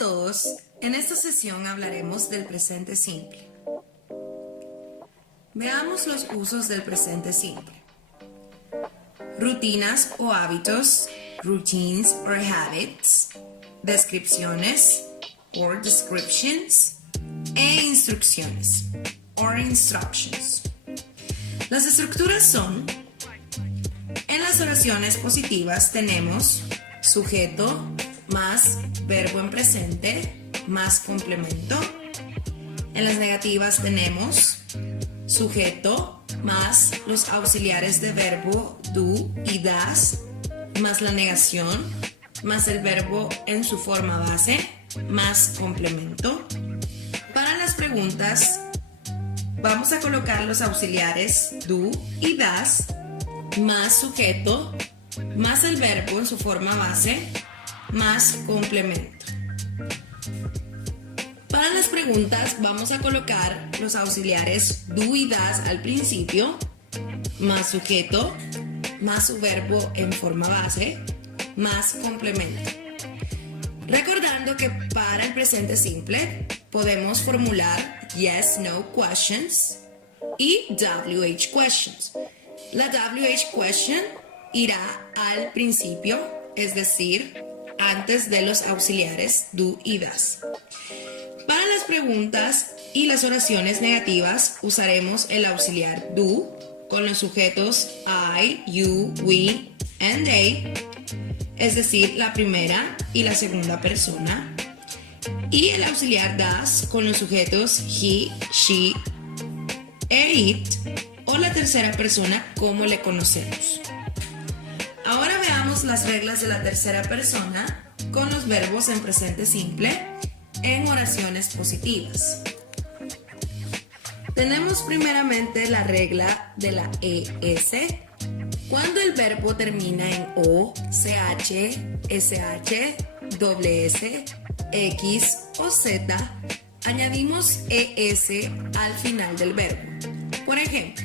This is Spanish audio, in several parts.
todos, en esta sesión hablaremos del presente simple. Veamos los usos del presente simple. Rutinas o hábitos, routines or habits, descripciones or descriptions, e instrucciones or instructions. Las estructuras son: en las oraciones positivas tenemos sujeto más verbo en presente más complemento. En las negativas tenemos sujeto más los auxiliares de verbo do y das más la negación más el verbo en su forma base más complemento. Para las preguntas vamos a colocar los auxiliares do y das más sujeto más el verbo en su forma base más complemento. Para las preguntas vamos a colocar los auxiliares do y das al principio, más sujeto, más su verbo en forma base, más complemento. Recordando que para el presente simple podemos formular yes, no questions y WH questions. La WH question irá al principio, es decir, antes de los auxiliares do y das. Para las preguntas y las oraciones negativas usaremos el auxiliar do con los sujetos I, you, we and they, es decir, la primera y la segunda persona, y el auxiliar das con los sujetos he, she e it o la tercera persona como le conocemos. Ahora veamos las reglas de la tercera persona con los verbos en presente simple en oraciones positivas. Tenemos primeramente la regla de la ES. Cuando el verbo termina en O, CH, SH, SS, X o Z, añadimos ES al final del verbo. Por ejemplo,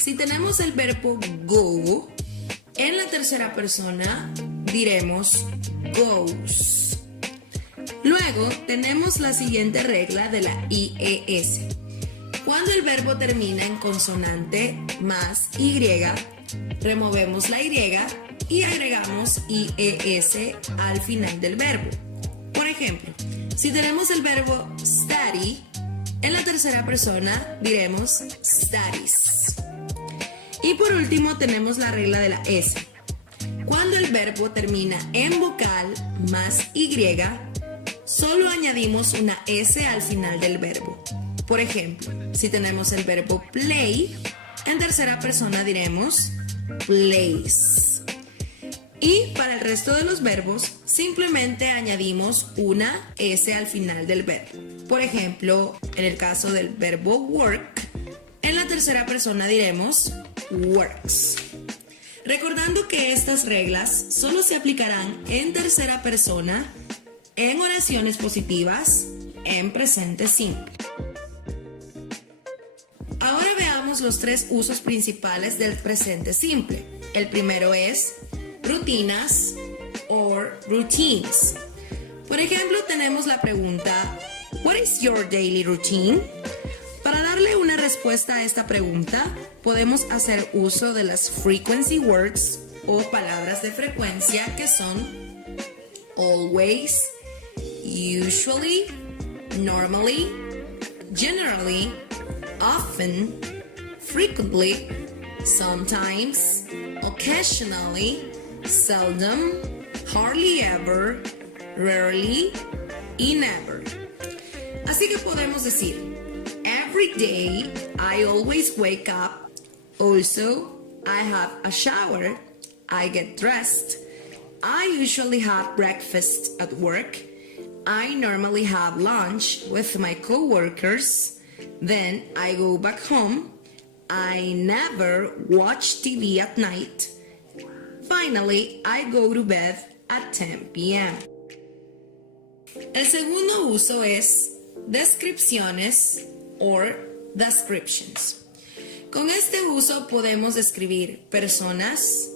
si tenemos el verbo go, en la tercera persona diremos goes. Luego tenemos la siguiente regla de la IES. Cuando el verbo termina en consonante más Y, removemos la Y y agregamos IES al final del verbo. Por ejemplo, si tenemos el verbo study, en la tercera persona diremos studies. Y por último tenemos la regla de la S. Cuando el verbo termina en vocal más Y, solo añadimos una S al final del verbo. Por ejemplo, si tenemos el verbo play, en tercera persona diremos plays. Y para el resto de los verbos, simplemente añadimos una S al final del verbo. Por ejemplo, en el caso del verbo work, en la tercera persona diremos works. Recordando que estas reglas solo se aplicarán en tercera persona, en oraciones positivas, en presente simple. Ahora veamos los tres usos principales del presente simple. El primero es rutinas or routines. Por ejemplo, tenemos la pregunta What is your daily routine? Para darle una respuesta a esta pregunta, podemos hacer uso de las frequency words o palabras de frecuencia que son always, usually, normally, generally, often, frequently, sometimes, occasionally, seldom, hardly ever, rarely y never. Así que podemos decir every day I always wake up. Also, I have a shower. I get dressed. I usually have breakfast at work. I normally have lunch with my coworkers. Then I go back home. I never watch TV at night. Finally, I go to bed at 10 p.m. El segundo uso es descripciones or descriptions. Con este uso podemos describir personas,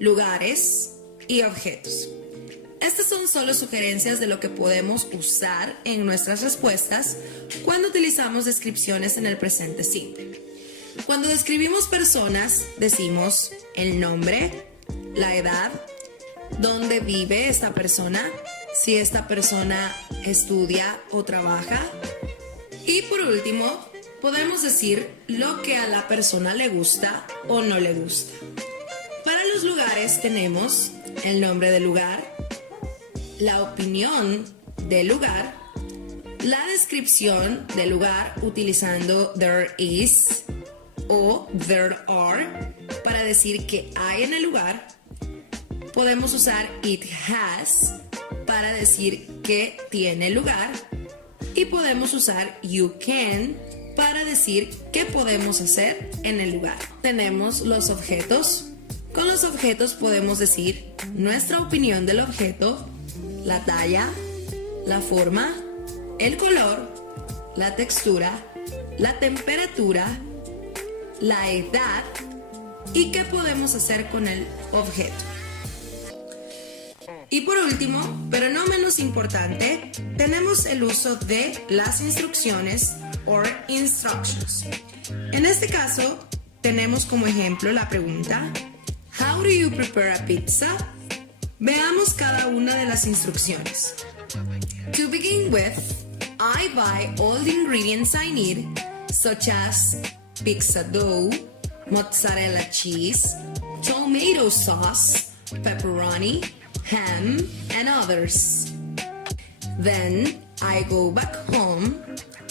lugares y objetos. Estas son solo sugerencias de lo que podemos usar en nuestras respuestas cuando utilizamos descripciones en el presente simple. Cuando describimos personas, decimos el nombre, la edad, dónde vive esta persona, si esta persona estudia o trabaja. Y por último, podemos decir lo que a la persona le gusta o no le gusta. Para los lugares tenemos el nombre del lugar, la opinión del lugar, la descripción del lugar utilizando there is o there are para decir que hay en el lugar. Podemos usar it has para decir que tiene lugar y podemos usar you can para decir qué podemos hacer en el lugar. Tenemos los objetos. Con los objetos podemos decir nuestra opinión del objeto, la talla, la forma, el color, la textura, la temperatura, la edad y qué podemos hacer con el objeto. Y por último, pero no menos importante, tenemos el uso de las instrucciones or instructions. En este caso, tenemos como ejemplo la pregunta How do you prepare a pizza? Veamos cada una de las instrucciones. To begin with, I buy all the ingredients I need, such as pizza dough, mozzarella cheese, tomato sauce, pepperoni, ham, and others. Then I go back home,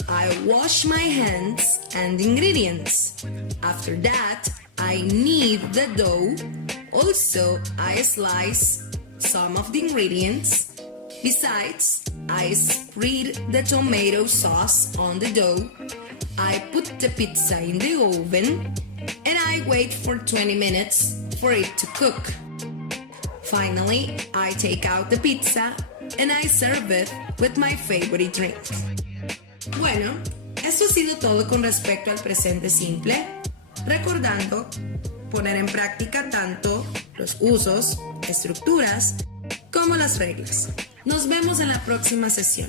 I wash my hands and ingredients. After that, I knead the dough. Also, I slice some of the ingredients. Besides, I spread the tomato sauce on the dough. I put the pizza in the oven and I wait for 20 minutes for it to cook. Finally, I take out the pizza and I serve it with my favorite drink. Bueno, esto ha sido todo con respecto al presente simple, recordando poner en práctica tanto los usos, estructuras, como las reglas. Nos vemos en la próxima sesión.